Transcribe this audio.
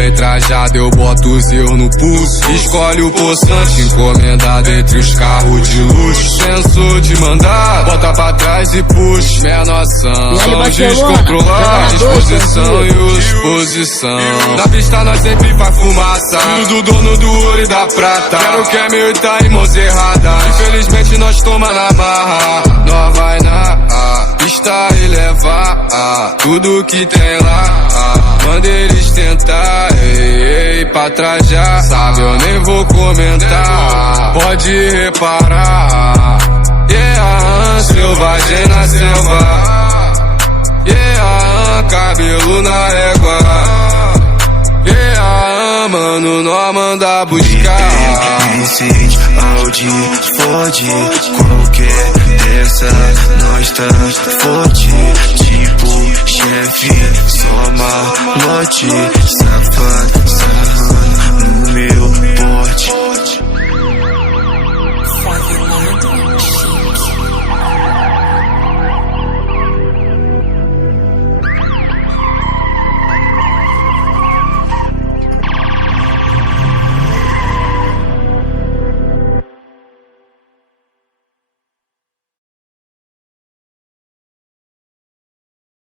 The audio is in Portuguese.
vem trajado, eu boto os erros no pulso. Escolhe o poçante, encomendado entre os carros de luxo. Sensor de mandar, bota pra trás e puxa. Menor ação, são descontrolar. Disposição e exposição. Na pista nós sempre faz fumaça. Filho do dono do ouro e da prata. Quero que é meu e tá em mãos erradas. Infelizmente nós toma na marra. Nós vai na pista e levar tudo que tem lá. Manda eles tentar, ei, pra trás já sabe, eu nem vou comentar. Pode reparar, yeah, selvagem na selva, yeah, cabelo na régua, yeah, mano, nós manda buscar. Vicente, Audi, Ford, qualquer dessa nós tá forte. Tipo chefe, só malote, safado,